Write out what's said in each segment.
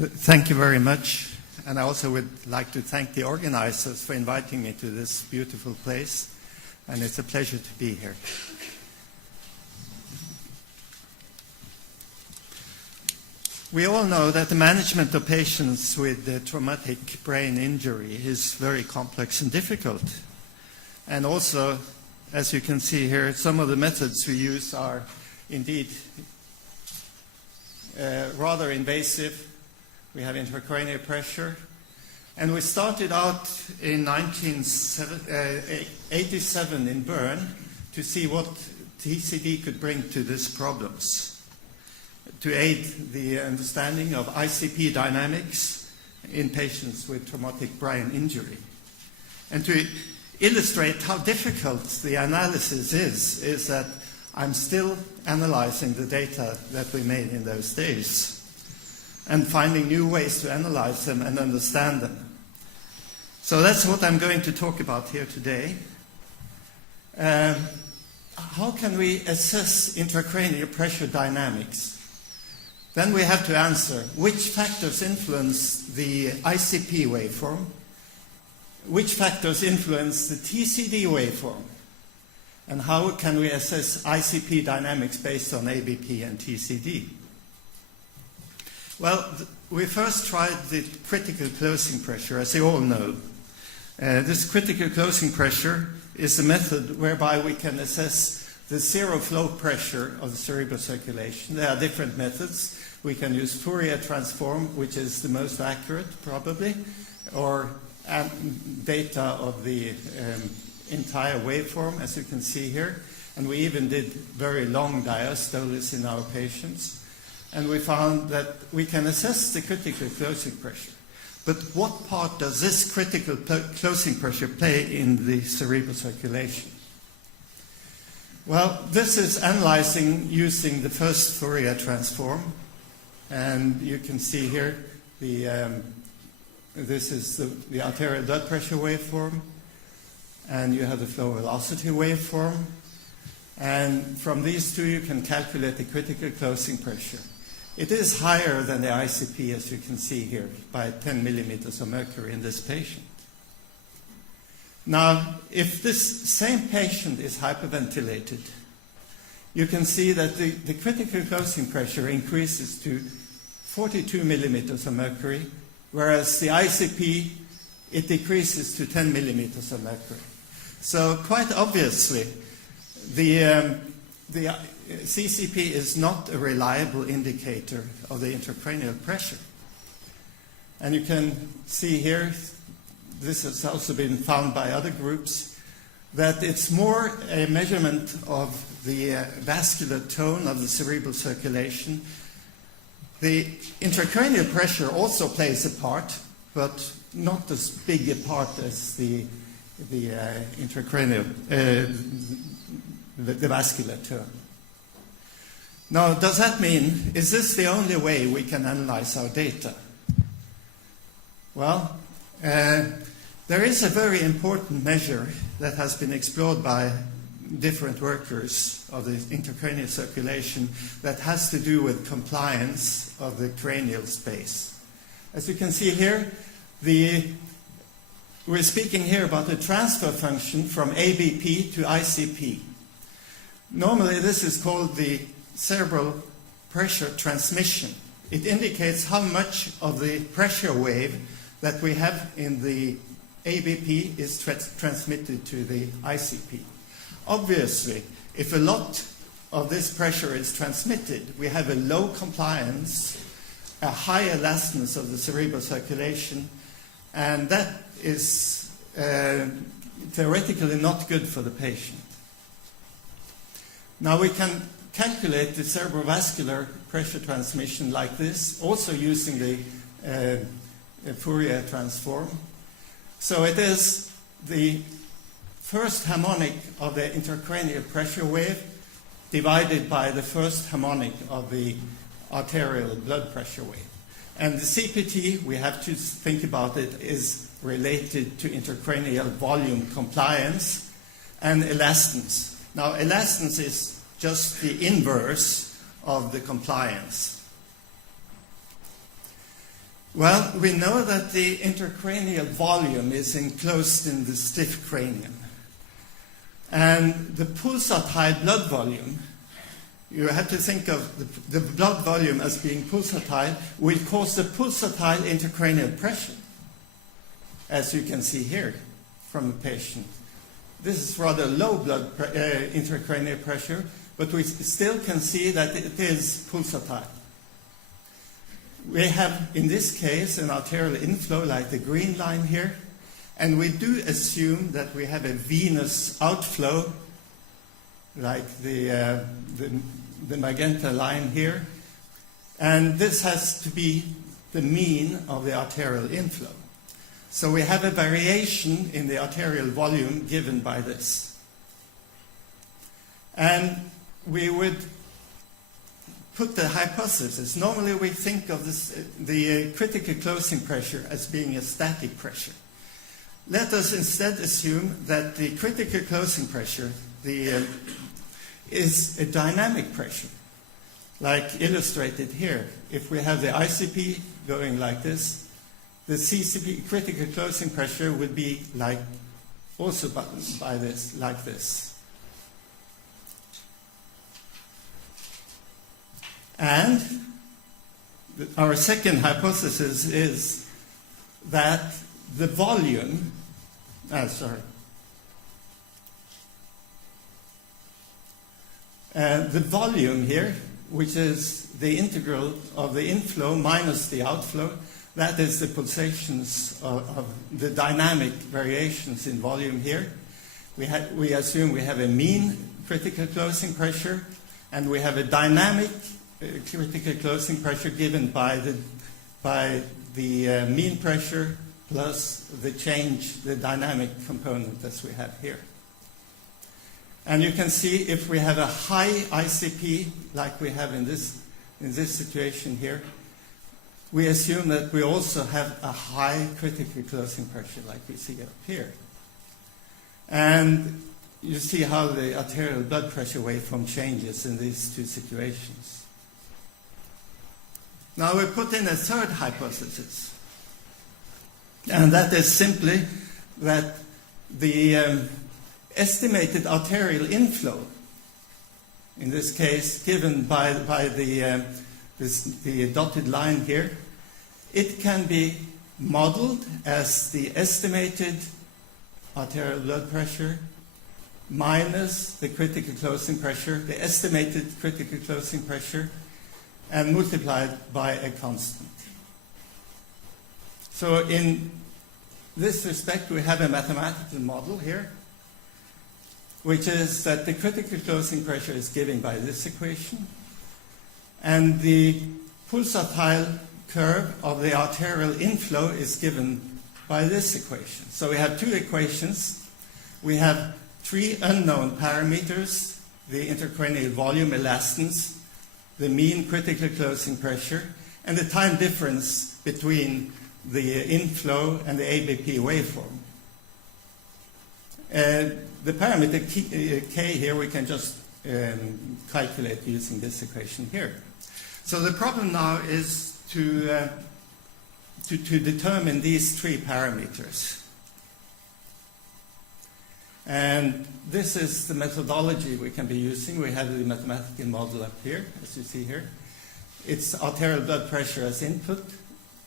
Thank you very much. And I also would like to thank the organizers for inviting me to this beautiful place. And it's a pleasure to be here. We all know that the management of patients with traumatic brain injury is very complex and difficult. And also, as you can see here, some of the methods we use are indeed rather invasive. We have intracranial pressure. And we started out in 1987 in Bern to see what TCD could bring to these problems, to aid the understanding of ICP dynamics in patients with traumatic brain injury. And to illustrate how difficult the analysis is that I'm still analyzing the data that we made in those days and finding new ways to analyze them and understand them. So that's what I'm going to talk about here today. How can we assess intracranial pressure dynamics? Then we have to answer which factors influence the ICP waveform, which factors influence the TCD waveform, and how can we assess ICP dynamics based on ABP and TCD? Well, we first tried the critical closing pressure, as you all know. This critical closing pressure is a method whereby we can assess the zero flow pressure of the cerebral circulation. There are different methods. We can use Fourier transform, which is the most accurate, probably, or data of the entire waveform, as you can see here. And we even did very long diastoles in our patients. And we found that we can assess the critical closing pressure. But what part does this critical closing pressure play in the cerebral circulation? Well, this is analyzing using the first Fourier transform. And you can see here, this is the arterial blood pressure waveform. And you have the flow velocity waveform. And from these two, you can calculate the critical closing pressure. It is higher than the ICP, as you can see here, by 10 millimeters of mercury in this patient. Now, if this same patient is hyperventilated, you can see that the critical closing pressure increases to 42 millimeters of mercury, whereas the ICP, it decreases to 10 millimeters of mercury. So quite obviously, the CCP is not a reliable indicator of the intracranial pressure. And you can see here, this has also been found by other groups, that it's more a measurement of the vascular tone of the cerebral circulation. The intracranial pressure also plays a part, but not as big a part as the intracranial, the vascular tone. Now, does that mean, is this the only way we can analyze our data? Well, there is a very important measure that has been explored by different workers of the intracranial circulation that has to do with compliance of the cranial space. As you can see here, we're speaking here about the transfer function from ABP to ICP. Normally, this is called the cerebral pressure transmission. It indicates how much of the pressure wave that we have in the ABP is transmitted to the ICP. Obviously, if a lot of this pressure is transmitted, we have a low compliance, a high elastance of the cerebral circulation, and that is theoretically not good for the patient. Now we can calculate the cerebrovascular pressure transmission like this, also using the Fourier transform. So it is the first harmonic of the intracranial pressure wave divided by the first harmonic of the arterial blood pressure wave. And the CPT, we have to think about it, is related to intracranial volume compliance and elastance. Now, elastance is just the inverse of the compliance. Well, we know that the intracranial volume is enclosed in the stiff cranium. And the pulsatile blood volume, you have to think of the blood volume as being pulsatile, will cause the pulsatile intracranial pressure, as you can see here from the patient. This is rather low intracranial pressure, but we still can see that it is pulsatile. We have, in this case, an arterial inflow like the green line here, and we do assume that we have a venous outflow like the magenta line here, and this has to be the mean of the arterial inflow. So we have a variation in the arterial volume given by this. And we would put the hypothesis. Normally we think of the critical closing pressure as being a static pressure. Let us instead assume that the critical closing pressure is a dynamic pressure, like illustrated here. If we have the ICP going like this, the CCP, critical closing pressure, would be like also by this, like this. And our second hypothesis is that the volume, the volume here, which is the integral of the inflow minus the outflow, that is the pulsations of the dynamic variations in volume here. We assume we have a mean critical closing pressure, and we have a dynamic critical closing pressure given by the mean pressure plus the change, the dynamic component as we have here. And you can see if we have a high ICP, like we have in this situation here, we assume that we also have a high critical closing pressure, like we see up here. And you see how the arterial blood pressure waveform changes in these two situations. Now we put in a third hypothesis, and that is simply that the estimated arterial inflow, in this case given by the dotted line here, it can be modeled as the estimated arterial blood pressure minus the critical closing pressure, the estimated critical closing pressure, and multiplied by a constant. So in this respect, we have a mathematical model here, which is that the critical closing pressure is given by this equation, and the pulsatile curve of the arterial inflow is given by this equation. So we have two equations. We have three unknown parameters: the intracranial volume, elastance, the mean critical closing pressure, and the time difference between the inflow and the ABP waveform. The parameter K here we can just calculate using this equation here. So the problem now is to determine these three parameters. And this is the methodology we can be using. We have the mathematical model up here, as you see here. It's arterial blood pressure as input,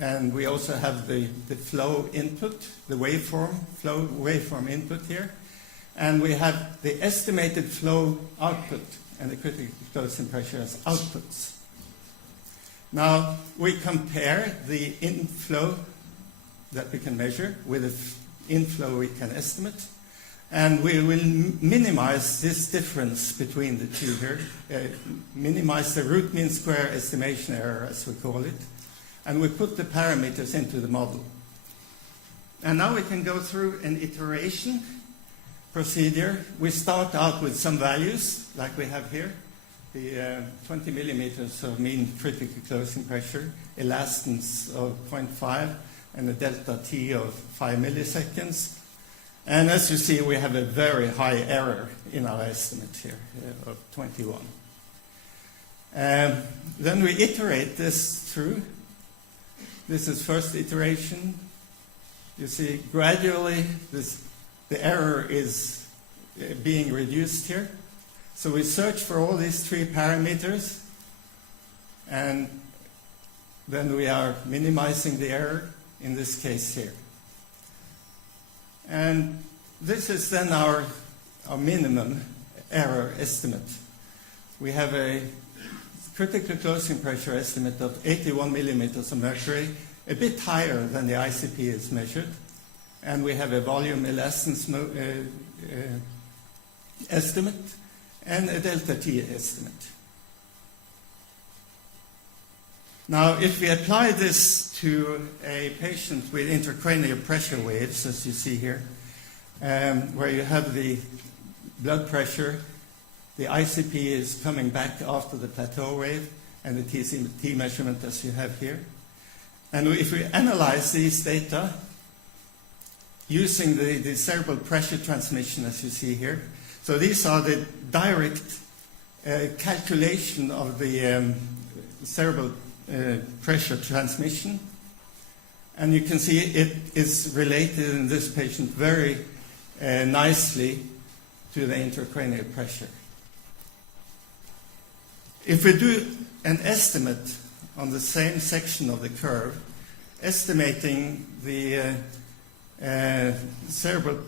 and we also have the flow input, the waveform input here. And we have the estimated flow output and the critical closing pressure as outputs. Now, we compare the inflow that we can measure with the inflow we can estimate. And we will minimize this difference between the two here, minimize the root mean square estimation error, as we call it, and we put the parameters into the model. And now we can go through an iteration procedure. We start out with some values, like we have here, the 20 millimeters of mean critical closing pressure, elastance of 0.5, and a delta T of 5 milliseconds. And as you see, we have a very high error in our estimate here of 21. Then we iterate this through, This is first iteration. You see, gradually the error is being reduced here. So we search for all these three parameters, and then we are minimizing the error, in this case here. And this is then our minimum error estimate. We have a critical closing pressure estimate of 81 millimeters of mercury, a bit higher than the ICP is measured. And we have a volume elastance estimate and a delta T estimate. Now, if we apply this to a patient with intracranial pressure waves, as you see here, where you have the blood pressure, the ICP is coming back after the plateau wave, and the TCT measurement as you have here. And if we analyze these data using the cerebral pressure transmission, as you see here, so these are the direct calculation of the cerebral pressure transmission. And you can see it is related in this patient very nicely to the intracranial pressure. If we do an estimate on the same section of the curve, estimating the cerebral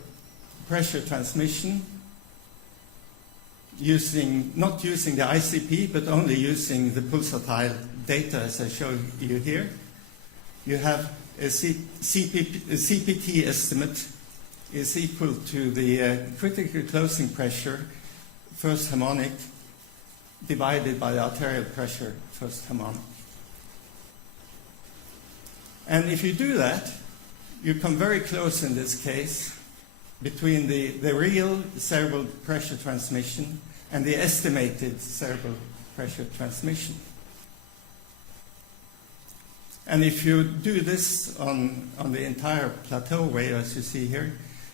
pressure transmission, not using the ICP, but only using the pulsatile data as I show you here, you have a CPT estimate is equal to the critical closing pressure, first harmonic, divided by the arterial pressure, first harmonic. And if you do that, you come very close in this case between the real cerebral pressure transmission and the estimated cerebral pressure transmission. And if you do this on the entire plateau wave, as you see here,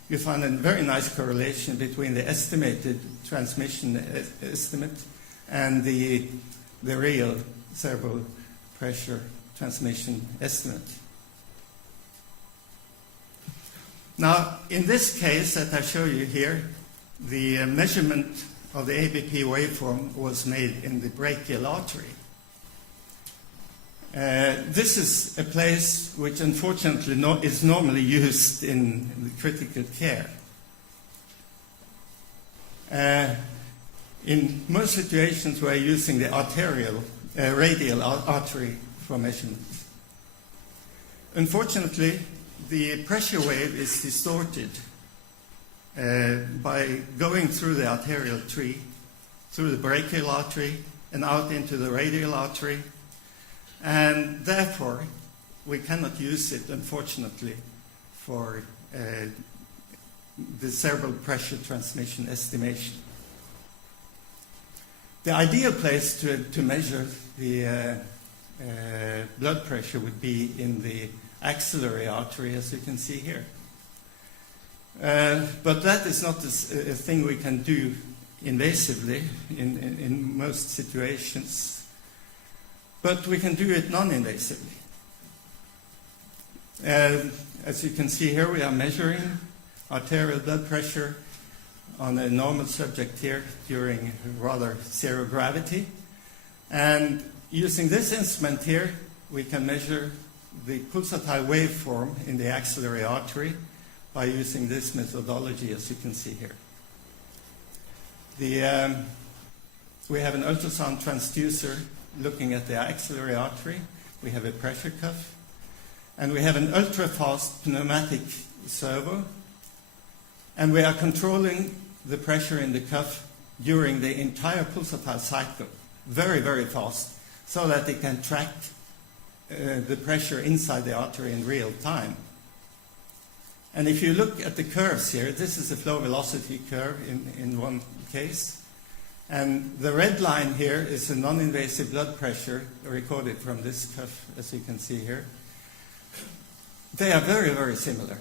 you find a very nice correlation between the estimated transmission estimate and the real cerebral pressure transmission estimate. Now, in this case that I show you here, the measurement of the ABP waveform was made in the brachial artery. This is a place which unfortunately is normally used in the critical care. In most situations we're using the radial artery for measurement. Unfortunately, the pressure wave is distorted by going through the arterial tree, through the brachial artery, and out into the radial artery. And therefore, we cannot use it, unfortunately, for the cerebral pressure transmission estimation. The ideal place to measure the blood pressure would be in the axillary artery, as you can see here. But that is not a thing we can do invasively in most situations. But we can do it non-invasively. As you can see here, we are measuring arterial blood pressure on a normal subject here during rather zero gravity. And using this instrument here, we can measure the pulsatile waveform in the axillary artery by using this methodology, as you can see here. We have an ultrasound transducer looking at the axillary artery. We have a pressure cuff. And we have an ultra-fast pneumatic servo. And we are controlling the pressure in the cuff during the entire pulsatile cycle, very, very fast, so that it can track the pressure inside the artery in real time. And if you look at the curves here, this is a flow velocity curve in one case. And the red line here is a non-invasive blood pressure recorded from this cuff, as you can see here. They are very, very similar,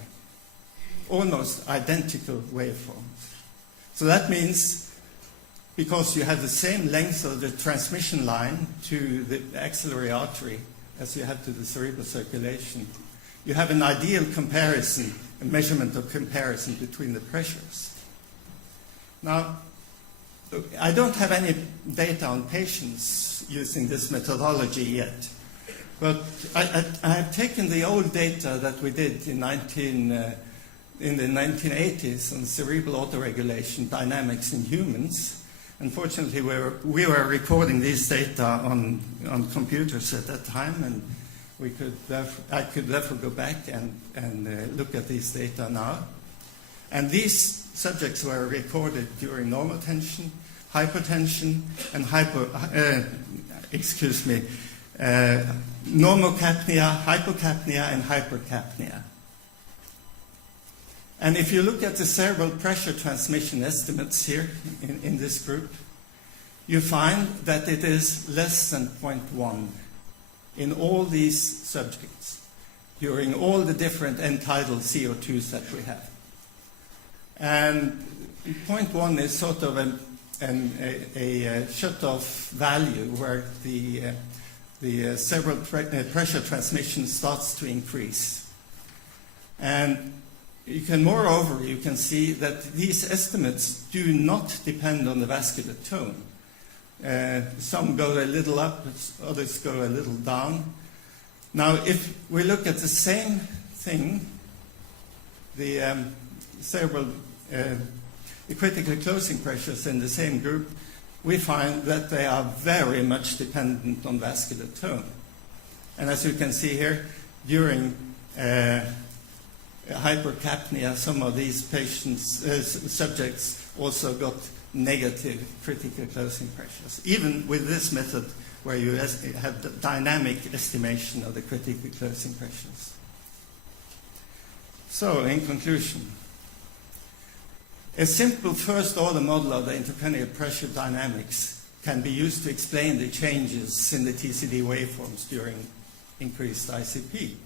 almost identical waveforms. So that means, because you have the same length of the transmission line to the axillary artery, as you have to the cerebral circulation, you have an ideal comparison, a measurement of comparison between the pressures. Now, I don't have any data on patients using this methodology yet, but I have taken the old data that we did in the 1980s on cerebral autoregulation dynamics in humans. Unfortunately, we were recording these data on computers at that time, and I could therefore go back and look at these data now. And these subjects were recorded during normal tension, hypotension, and normocapnia, hypocapnia, and hypercapnia. And if you look at the cerebral pressure transmission estimates here in this group, you find that it is less than 0.1 in all these subjects during all the different end-tidal CO2s that we have. And 0.1 is sort of a shut-off value where the cerebral pressure transmission starts to increase. And moreover, you can see that these estimates do not depend on the vascular tone. Some go a little up, others go a little down. Now, if we look at the same thing, the critical closing pressures in the same group, we find that they are very much dependent on vascular tone. And as you can see here, during hypercapnia, some of these subjects also got negative critical closing pressures, even with this method where you have the dynamic estimation of the critical closing pressures. So, in conclusion, a simple first-order model of the intracranial pressure dynamics can be used to explain the changes in the TCD waveforms during increased ICP.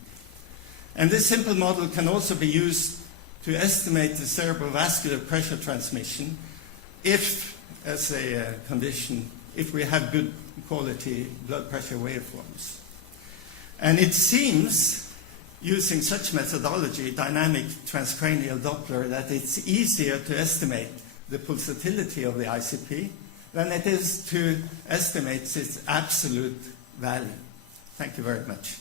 And this simple model can also be used to estimate the cerebrovascular pressure transmission if, as a condition, if we have good quality blood pressure waveforms. And it seems, using such methodology, dynamic transcranial Doppler, that it's easier to estimate the pulsatility of the ICP than it is to estimate its absolute value. Thank you very much.